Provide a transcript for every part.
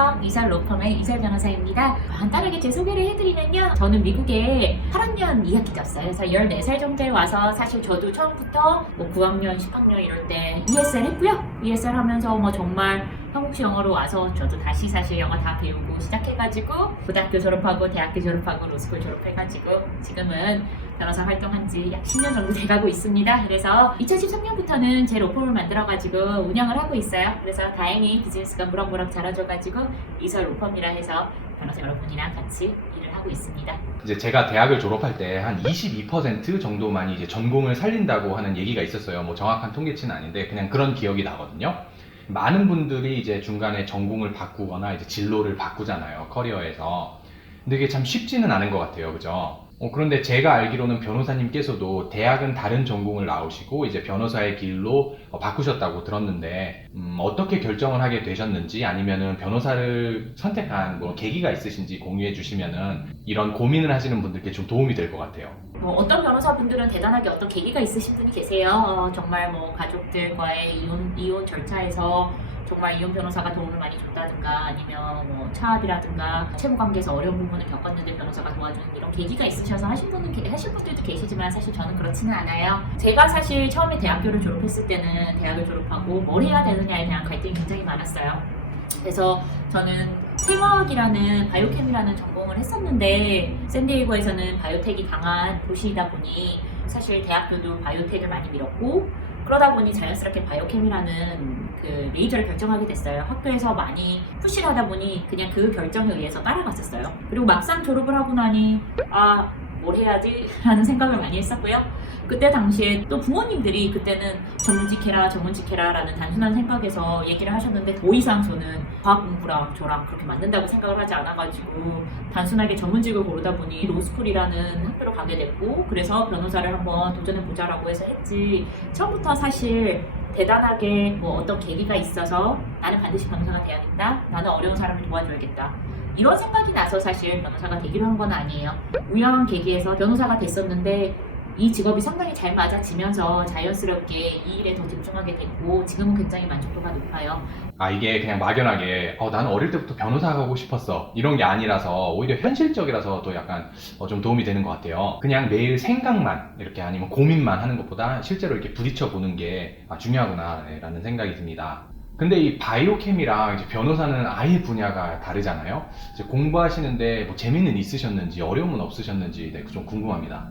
안녕하세요. 이설 로펌의 이설 변호사입니다. 간단하게 제 소개를 해드리면요. 저는 미국에 8학년 2학기 떴어요. 그래서 14살 정도에 와서 사실 저도 처음부터 9학년, 10학년 이럴 때 ESL 했고요. ESL 하면서 정말 한국식 영어로 와서 저도 다시 사실 영어 다 배우고 시작해가지고 고등학교 졸업하고 대학교 졸업하고 로스쿨 졸업해가지고 지금은 변호사 활동한 지 약 10년 정도 돼가고 있습니다. 그래서 2013년부터는 제 로펌을 만들어가지고 운영을 하고 있어요. 그래서 다행히 비즈니스가 무럭무럭 자라줘가지고 이설 로펌이라 해서 변호사 여러분이랑 같이 일을 하고 있습니다. 이제 제가 대학을 졸업할 때 한 22% 정도만이 이제 전공을 살린다고 하는 얘기가 있었어요. 뭐 정확한 통계치는 아닌데 그냥 그런 기억이 나거든요. 많은 분들이 이제 중간에 전공을 바꾸거나 이제 진로를 바꾸잖아요, 커리어에서. 근데 이게 참 쉽지는 않은 것 같아요, 그죠? 그런데 제가 알기로는 변호사님께서도 대학은 다른 전공을 나오시고 이제 변호사의 길로 바꾸셨다고 들었는데 어떻게 결정을 하게 되셨는지 아니면은 변호사를 선택한 뭐 계기가 있으신지 공유해 주시면은 이런 고민을 하시는 분들께 좀 도움이 될 것 같아요. 어떤 변호사분들은 대단하게 어떤 계기가 있으신 분이 계세요. 정말 가족들과의 이혼 절차에서 정말 이혼 변호사가 도움을 많이 줬다든가 아니면 차압이라든가 채무 관계에서 어려운 부분을 겪었는데 변호사가 도와주는 이런 계기가 있으셔서 하신 분들도 계시지만 사실 저는 그렇지는 않아요. 제가 사실 처음에 대학교를 졸업했을 때는 대학을 졸업하고 뭘 해야 되느냐에 대한 갈등이 굉장히 많았어요. 그래서 저는 생화학이라는 바이오캠이라는 전공을 했었는데 샌디에이고에서는 바이오텍이 강한 도시이다 보니 사실 대학교도 바이오텍을 많이 밀었고 그러다 보니 자연스럽게 바이오캠이라는 그 메이저를 결정하게 됐어요. 학교에서 많이 푸시를 하다 보니 그냥 그 결정에 의해서 따라갔었어요. 그리고 막상 졸업을 하고 나니 뭘 해야지? 라는 생각을 많이 했었고요. 그때 당시에 또 부모님들이 그때는 전문직 해라 라는 단순한 생각에서 얘기를 하셨는데 더 이상 저는 과학 공부랑 저랑 그렇게 맞는다고 생각을 하지 않아가지고 단순하게 전문직을 고르다 보니 로스쿨이라는 학교로 가게 됐고 그래서 변호사를 한번 도전해보자라고 해서 했지 처음부터 사실 대단하게 어떤 계기가 있어서 나는 반드시 변호사가 돼야겠다. 나는 어려운 사람을 도와줘야겠다. 이런 생각이 나서 사실 변호사가 되기로 한 건 아니에요. 우연한 계기에서 변호사가 됐었는데 이 직업이 상당히 잘 맞아지면서 자연스럽게 이 일에 더 집중하게 됐고 지금은 굉장히 만족도가 높아요. 이게 그냥 막연하게 나는 어릴 때부터 변호사가 하고 싶었어 이런 게 아니라서 오히려 현실적이라서 또 약간 좀 도움이 되는 것 같아요. 그냥 매일 생각만 이렇게 아니면 고민만 하는 것보다 실제로 이렇게 부딪혀 보는 게 중요하구나 라는 생각이 듭니다. 근데 이 바이오캠이랑 이제 변호사는 아예 분야가 다르잖아요. 이제 공부하시는데 뭐 재미는 있으셨는지 어려움은 없으셨는지 좀 궁금합니다.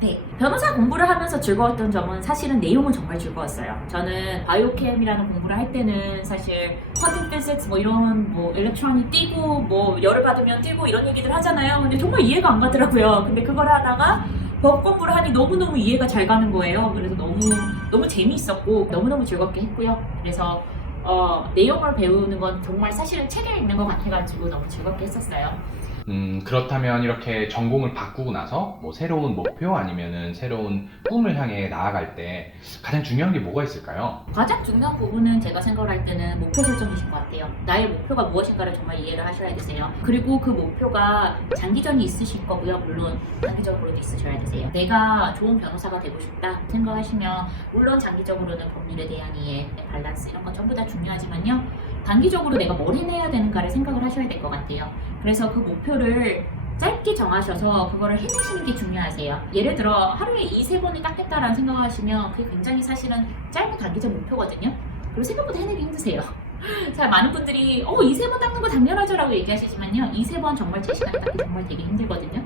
네, 변호사 공부를 하면서 즐거웠던 점은 사실은 내용은 정말 즐거웠어요. 저는 바이오캠이라는 공부를 할 때는 사실 쿼팅 피직스 이런 일렉트론이 뛰고 열을 받으면 뛰고 이런 얘기들 하잖아요. 근데 정말 이해가 안 가더라고요. 근데 그걸 하다가 법 공부를 하니 너무너무 이해가 잘 가는 거예요. 그래서 너무 재미있었고 너무너무 즐겁게 했고요. 그래서 내용을 배우는 건 정말 사실은 책에 있는 것 같아가지고 너무 즐겁게 했었어요. 그렇다면 이렇게 전공을 바꾸고 나서 새로운 목표 아니면은 새로운 꿈을 향해 나아갈 때 가장 중요한 게 뭐가 있을까요? 가장 중요한 부분은 제가 생각을 할 때는 목표 설정이신 것 같아요. 나의 목표가 무엇인가를 정말 이해를 하셔야 되세요. 그리고 그 목표가 장기전이 있으실 거고요. 물론 단기적으로도 있으셔야 되세요. 내가 좋은 변호사가 되고 싶다 생각하시면 물론 장기적으로는 법률에 대한 이해, 밸런스 이런 건 전부 다 중요하지만요. 단기적으로 내가 뭘 해내야 되는가를 생각을 하셔야 될 것 같아요. 그래서 그 목표를 짧게 정하셔서 그거를 해내시는 게 중요하세요. 예를 들어 하루에 2-3번을 닦겠다라는 생각을 하시면 그게 굉장히 사실은 짧은 단기적 목표거든요. 그리고 생각보다 해내기 힘드세요. 자, 많은 분들이 2-3번 닦는 거 당연하죠 라고 얘기하시지만요. 2-3번 정말 제 시간에 닦기 정말 되게 힘들거든요.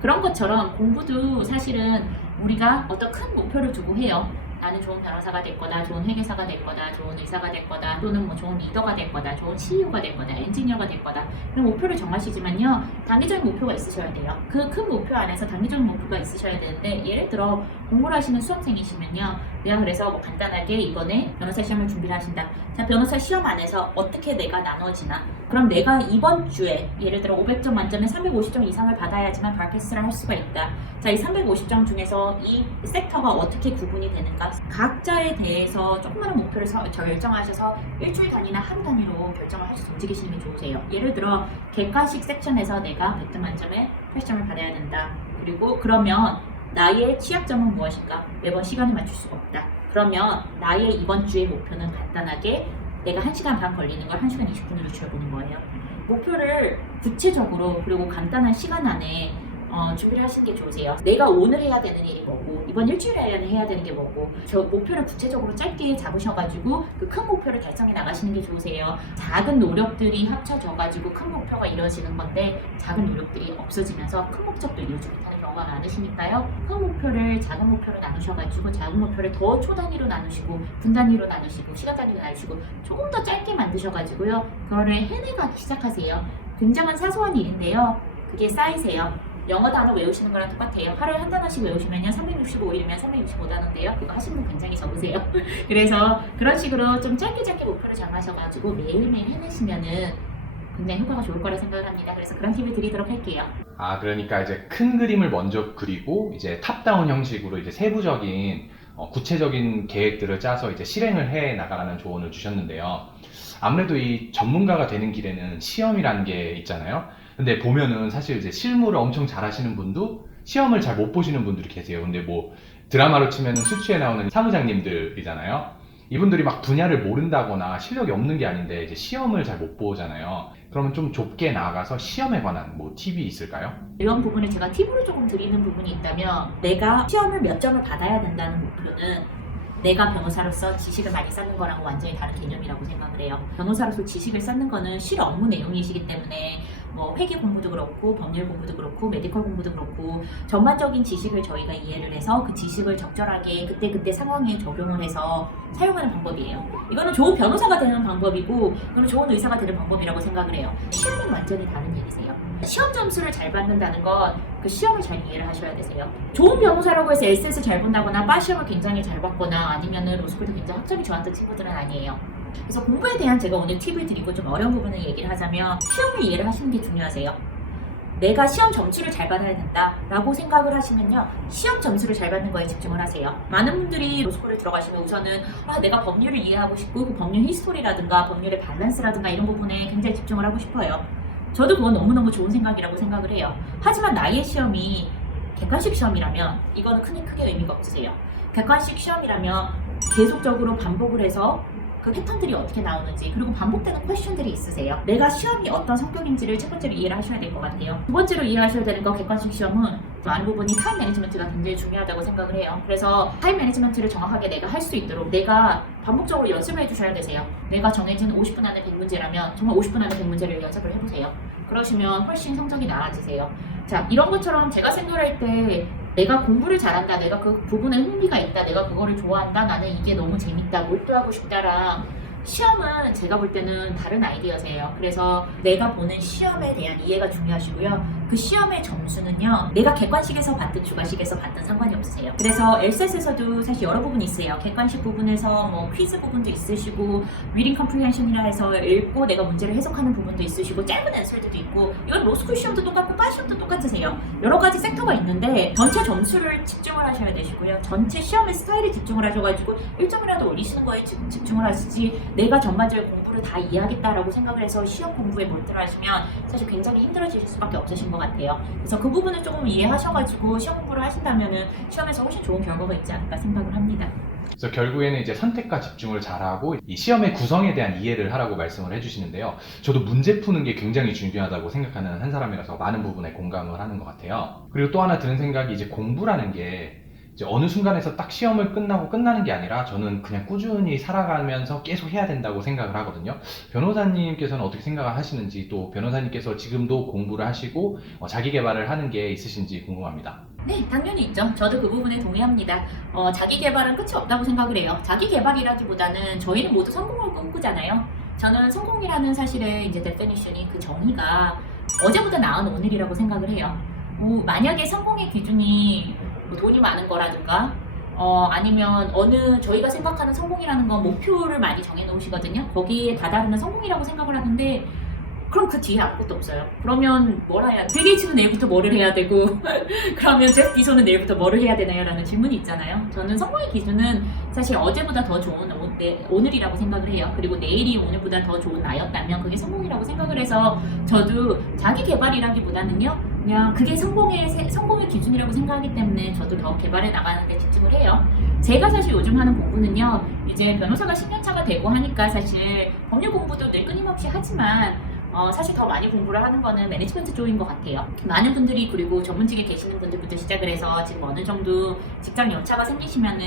그런 것처럼 공부도 사실은 우리가 어떤 큰 목표를 두고 해요. 나는 좋은 변호사가 될 거다, 좋은 회계사가 될 거다, 좋은 의사가 될 거다, 또는 좋은 리더가 될 거다, 좋은 CEO가 될 거다, 엔지니어가 될 거다. 그런 목표를 정하시지만요. 단기적인 목표가 있으셔야 돼요. 그 큰 목표 안에서 단기적인 목표가 있으셔야 되는데 예를 들어 공부를 하시는 수험생이시면요. 내가 그래서 간단하게 이번에 변호사 시험을 준비를 하신다. 자, 변호사 시험 안에서 어떻게 내가 나눠지나? 그럼 내가 이번 주에 예를 들어 500점 만점에 350점 이상을 받아야지만 발패스를 할 수가 있다. 자, 이 350점 중에서 이 섹터가 어떻게 구분이 되는가? 각자에 대해서 조그마한 목표를 결정하셔서 일주일 단위나 하루 단위로 결정을 하셔서 움직이시는 게 좋으세요. 예를 들어 객관식 섹션에서 내가 100점 만점에 80점을 받아야 된다. 그리고 그러면 나의 취약점은 무엇일까? 매번 시간을 맞출 수가 없다. 그러면 나의 이번 주의 목표는 간단하게 내가 1시간 반 걸리는 걸 1시간 20분으로 줄여보는 거예요. 목표를 구체적으로 그리고 간단한 시간 안에 준비를 하시는 게 좋으세요. 내가 오늘 해야 되는 일이 뭐고 이번 일주일 안에 해야 되는 게 뭐고 저 목표를 구체적으로 짧게 잡으셔가지고 그 큰 목표를 달성해 나가시는 게 좋으세요. 작은 노력들이 합쳐져가지고 큰 목표가 이루어지는 건데 작은 노력들이 없어지면서 큰 목적도 이루지 못하는 경우가 많으시니까요. 큰 목표를 작은 목표로 나누셔가지고 작은 목표를 더 초단위로 나누시고 분단위로 나누시고 시간 단위로 나누시고 조금 더 짧게 만드셔가지고요. 그거를 해내가기 시작하세요. 굉장한 사소한 일인데요. 그게 쌓이세요. 영어 단어 외우시는 거랑 똑같아요. 하루에 한 단어씩 외우시면요. 365일이면 365단어인데요. 그거 하시는 분 굉장히 적으세요. 그래서 그런 식으로 좀 짧게 목표를 정하셔가지고 매일매일 해내시면은 굉장히 효과가 좋을 거라 생각을 합니다. 그래서 그런 팁을 드리도록 할게요. 아, 그러니까 이제 큰 그림을 먼저 그리고 이제 탑다운 형식으로 이제 세부적인 구체적인 계획들을 짜서 이제 실행을 해 나가라는 조언을 주셨는데요. 아무래도 이 전문가가 되는 길에는 시험이라는 게 있잖아요. 근데 보면은 사실 이제 실무를 엄청 잘하시는 분도 시험을 잘 못 보시는 분들이 계세요. 근데 뭐 드라마로 치면은 수치에 나오는 사무장님들이잖아요. 이분들이 막 분야를 모른다거나 실력이 없는 게 아닌데 이제 시험을 잘 못 보잖아요. 그러면 좀 좁게 나아가서 시험에 관한 뭐 팁이 있을까요? 이런 부분을 제가 팁으로 조금 드리는 부분이 있다면 내가 시험을 몇 점을 받아야 된다는 목표는 내가 변호사로서 지식을 많이 쌓는 거랑 완전히 다른 개념이라고 생각을 해요. 변호사로서 지식을 쌓는 거는 실 업무 내용이시기 때문에 뭐 회계 공부도 그렇고 법률 공부도 그렇고 메디컬 공부도 그렇고 전반적인 지식을 저희가 이해를 해서 그 지식을 적절하게 그때 상황에 적용을 해서 사용하는 방법이에요. 이거는 좋은 변호사가 되는 방법이고 이거는 좋은 의사가 되는 방법이라고 생각을 해요. 시험은 완전히 다른 얘기세요. 시험 점수를 잘 받는다는 건 그 시험을 잘 이해를 하셔야 되세요. 좋은 변호사라고 해서 SS를 잘 본다거나 바 시험을 굉장히 잘 봤거나 아니면은 로스쿨도 굉장히 학점이 좋았던 친구들은 아니에요. 그래서 공부에 대한 제가 오늘 팁을 드리고 좀 어려운 부분을 얘기를 하자면 시험을 이해를 하시는 게 중요하세요. 내가 시험 점수를 잘 받아야 된다 라고 생각을 하시면요, 시험 점수를 잘 받는 거에 집중을 하세요. 많은 분들이 로스쿨을 들어가시면 우선은 내가 법률을 이해하고 싶고 그 법률 히스토리라든가 법률의 밸런스라든가 이런 부분에 굉장히 집중을 하고 싶어요. 저도 그건 너무너무 좋은 생각이라고 생각을 해요. 하지만 나의 시험이 객관식 시험이라면 이거는 크게 의미가 없으세요. 객관식 시험이라면 계속적으로 반복을 해서 그 패턴들이 어떻게 나오는지 그리고 반복되는 퀘션들이 있으세요. 내가 시험이 어떤 성격인지를 첫 번째로 이해를 하셔야 될 것 같아요. 두 번째로 이해하셔야 되는 거 객관식 시험은 많은 부분이 타임 매니지먼트가 굉장히 중요하다고 생각을 해요. 그래서 타임 매니지먼트를 정확하게 내가 할 수 있도록 내가 반복적으로 연습을 해주셔야 되세요. 내가 정해진 50분 안에 100문제라면 정말 50분 안에 100문제를 연습을 해보세요. 그러시면 훨씬 성적이 나아지세요. 자, 이런 것처럼 제가 생각할 때 내가 공부를 잘한다, 내가 그 부분에 흥미가 있다, 내가 그거를 좋아한다, 나는 이게 너무 재밌다, 몰두하고 싶다랑 시험은 제가 볼 때는 다른 아이디어세요. 그래서 내가 보는 시험에 대한 이해가 중요하시고요. 그 시험의 점수는요, 내가 객관식에서 받든 주관식에서 받든 상관이 없으세요. 그래서 LSAT에서도 사실 여러 부분이 있어요. 객관식 부분에서 뭐 퀴즈 부분도 있으시고 리딩 컴프리헨션이라 해서 읽고 내가 문제를 해석하는 부분도 있으시고 짧은 앤서들도 있고, 이건 로스쿨 시험도 똑같고 바 시험도 똑같으세요. 여러 가지 섹터가 있는데 전체 점수를 집중을 하셔야 되시고요. 전체 시험의 스타일에 집중을 하셔가지고 1점이라도 올리시는 거에 집중을 하시지, 내가 전반적인 공부를 다 이해하겠다라고 생각을 해서 시험 공부에 몰두를 하시면 사실 굉장히 힘들어지실 수밖에 없으신 것 같아요. 그래서 그 부분을 조금 이해하셔가지고 시험 공부를 하신다면은 시험에서 훨씬 좋은 결과가 있지 않을까 생각을 합니다. 그래서 결국에는 이제 선택과 집중을 잘하고 이 시험의 구성에 대한 이해를 하라고 말씀을 해주시는데요. 저도 문제 푸는 게 굉장히 중요하다고 생각하는 한 사람이라서 많은 부분에 공감을 하는 것 같아요. 그리고 또 하나 드는 생각이 이제 공부라는 게 이제 어느 순간에서 딱 시험을 끝나고 끝나는 게 아니라 저는 그냥 꾸준히 살아가면서 계속 해야 된다고 생각을 하거든요. 변호사님께서는 어떻게 생각을 하시는지, 또 변호사님께서 지금도 공부를 하시고 자기 개발을 하는 게 있으신지 궁금합니다. 네, 당연히 있죠. 저도 그 부분에 동의합니다. 자기 개발은 끝이 없다고 생각을 해요. 자기 개발이라기보다는 저희는 모두 성공을 꿈꾸잖아요. 저는 성공이라는 사실의 이제 데피니션이, 그 정의가 어제보다 나은 오늘이라고 생각을 해요. 만약에 성공의 기준이 돈이 많은 거라든가 아니면 저희가 생각하는 성공이라는 건 목표를 많이 정해 놓으시거든요. 거기에 다다르는 성공이라고 생각을 하는데, 그럼 그 뒤에 아무것도 없어요. 그러면 뭘 해야 돼? 빌 게이츠는 내일부터 뭐를 해야 되고 그러면 제프 비조는 내일부터 뭐를 해야 되나요? 라는 질문이 있잖아요. 저는 성공의 기준은 사실 어제보다 더 좋은 오늘이라고 생각을 해요. 그리고 내일이 오늘보다 더 좋은 나였다면 그게 성공이라고 생각을 해서 저도 자기 개발이라기보다는요, 그냥 그게 성공의 기준이라고 하려고 생각하기 때문에 저도 더 개발해 나가는 데 집중을 해요. 제가 사실 요즘 하는 공부는요, 이제 변호사가 10년 차가 되고 하니까 사실 법률 공부도 늘 끊임없이 하지만 사실 더 많이 공부를 하는 거는 매니지먼트 쪽인 것 같아요. 많은 분들이, 그리고 전문직에 계시는 분들부터 시작을 해서 지금 어느 정도 직장 연차가 생기시면은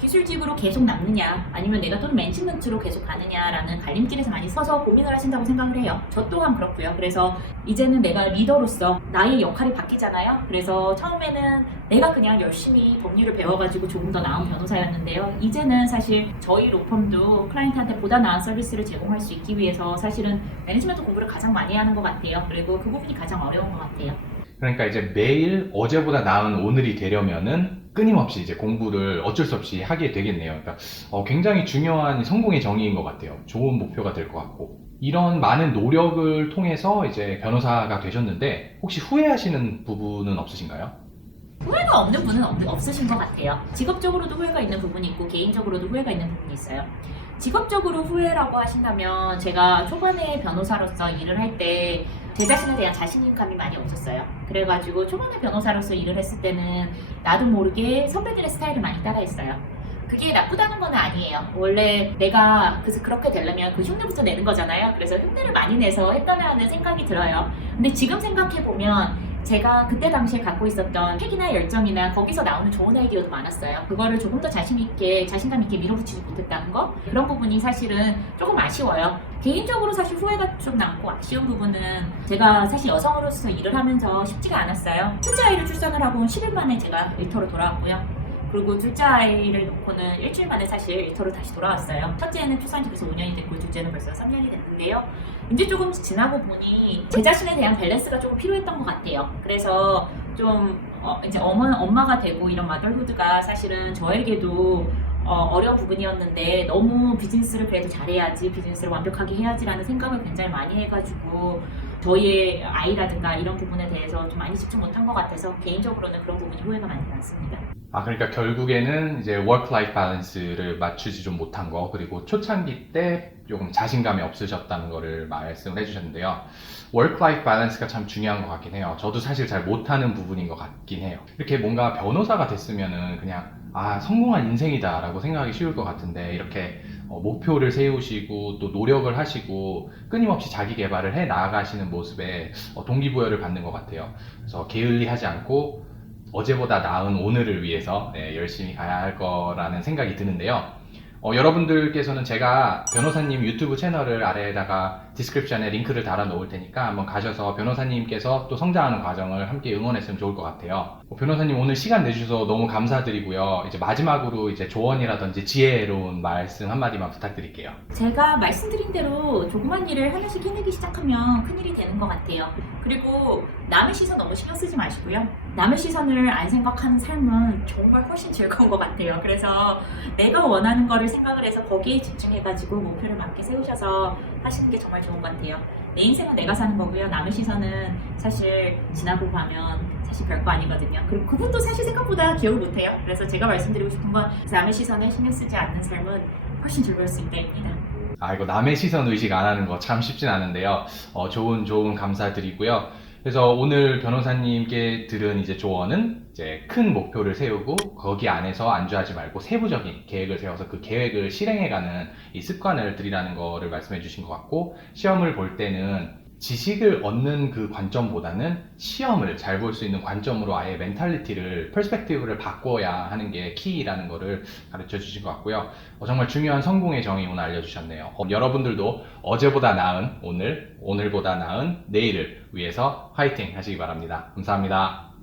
기술직으로 계속 남느냐 아니면 내가 또는 매니지먼트로 계속 가느냐라는 갈림길에서 많이 서서 고민을 하신다고 생각을 해요. 저 또한 그렇고요. 그래서 이제는 내가 리더로서 나의 역할이 바뀌잖아요. 그래서 처음에는 내가 그냥 열심히 법률을 배워가지고 조금 더 나은 변호사였는데요. 이제는 사실 저희 로펌도 클라이언트한테 보다 나은 서비스를 제공할 수 있기 위해서 사실은 매니지먼트 공부를 가장 많이 하는 것 같아요. 그리고 그 부분이 가장 어려운 것 같아요. 그러니까 이제 매일 어제보다 나은 오늘이 되려면은 끊임없이 이제 공부를 어쩔 수 없이 하게 되겠네요. 그러니까 굉장히 중요한 성공의 정의인 것 같아요. 좋은 목표가 될 것 같고. 이런 많은 노력을 통해서 이제 변호사가 되셨는데 혹시 후회하시는 부분은 없으신가요? 후회가 없는 분은 없으신 것 같아요. 직업적으로도 후회가 있는 부분이 있고 개인적으로도 후회가 있는 부분이 있어요. 직업적으로 후회라고 하신다면 제가 초반에 변호사로서 일을 할 때 제 자신에 대한 자신감이 많이 없었어요. 그래가지고 초반에 변호사로서 일을 했을 때는 나도 모르게 선배들의 스타일을 많이 따라했어요. 그게 나쁘다는 건 아니에요. 원래 내가 그래서 그렇게 되려면 그 흉내부터 내는 거잖아요. 그래서 흉내를 많이 내서 했다라는 생각이 들어요. 근데 지금 생각해보면 제가 그때 당시에 갖고 있었던 핵이나 열정이나 거기서 나오는 좋은 아이디어도 많았어요. 그거를 조금 더 자신감 있게 밀어붙이지 못했다는 거? 그런 부분이 사실은 조금 아쉬워요. 개인적으로 사실 후회가 좀 남고 아쉬운 부분은 제가 사실 여성으로서 일을 하면서 쉽지가 않았어요. 첫째 아이를 출산을 하고 10일 만에 제가 일터로 돌아왔고요. 그리고 둘째 아이를 놓고는 일주일 만에 사실 일터로 다시 돌아왔어요. 첫째는 출산이 벌써 5년이 됐고 둘째는 벌써 3년이 됐는데요. 이제 조금 지나고 보니 제 자신에 대한 밸런스가 조금 필요했던 것 같아요. 그래서 좀 이제 엄마가 되고 이런 마더후드가 사실은 저에게도 어려운 부분이었는데 너무 비즈니스를 그래도 잘해야지, 비즈니스를 완벽하게 해야지라는 생각을 굉장히 많이 해가지고 저희의 아이라든가 이런 부분에 대해서 좀 많이 집중 못한 것 같아서 개인적으로는 그런 부분이 후회가 많이 많습니다. 그러니까 결국에는 이제 work-life balance를 맞추지 좀 못한 거, 그리고 초창기 때 조금 자신감이 없으셨다는 거를 말씀을 해주셨는데요. work-life balance가 참 중요한 것 같긴 해요. 저도 사실 잘 못하는 부분인 것 같긴 해요. 이렇게 뭔가 변호사가 됐으면은 그냥 성공한 인생이다 라고 생각하기 쉬울 것 같은데, 이렇게 목표를 세우시고 또 노력을 하시고 끊임없이 자기 개발을 해 나아가시는 모습에 동기부여를 받는 것 같아요. 그래서 게을리하지 않고 어제보다 나은 오늘을 위해서 열심히 가야 할 거라는 생각이 드는데요. 여러분들께서는 제가 변호사님 유튜브 채널을 아래에다가 디스크립션에 링크를 달아 놓을 테니까 한번 가셔서 변호사님께서 또 성장하는 과정을 함께 응원했으면 좋을 것 같아요. 변호사님 오늘 시간 내주셔서 너무 감사드리고요. 이제 마지막으로 이제 조언이라든지 지혜로운 말씀 한마디만 부탁드릴게요. 제가 말씀드린 대로 조그만 일을 하나씩 해내기 시작하면 큰일이 되는 것 같아요. 그리고 남의 시선 너무 신경 쓰지 마시고요. 남의 시선을 안 생각하는 삶은 정말 훨씬 즐거운 것 같아요. 그래서 내가 원하는 거를 생각을 해서 거기에 집중해가지고 목표를 맞게 세우셔서 하시는 게 정말 좋은 것 같아요. 내 인생은 내가 사는 거고요. 남의 시선은 사실 지나고 가면 사실 별거 아니거든요. 그리고 그분도 사실 생각보다 기억을 못해요. 그래서 제가 말씀드리고 싶은 건 남의 시선에 신경 쓰지 않는 삶은 훨씬 즐거울 수 있다입니다. 이거 남의 시선 의식 안 하는 거 참 쉽진 않은데요. 좋은 조언 감사드리고요. 그래서 오늘 변호사님께 들은 이제 조언은 이제 큰 목표를 세우고 거기 안에서 안주하지 말고 세부적인 계획을 세워서 그 계획을 실행해가는 이 습관을 들이라는 거를 말씀해 주신 것 같고, 시험을 볼 때는 지식을 얻는 그 관점보다는 시험을 잘 볼 수 있는 관점으로 아예 멘탈리티를, 퍼스펙티브를 바꿔야 하는 게 키라는 거를 가르쳐 주신 것 같고요. 정말 중요한 성공의 정의 오늘 알려주셨네요. 여러분들도 어제보다 나은 오늘, 오늘보다 나은 내일을 위해서 화이팅 하시기 바랍니다. 감사합니다.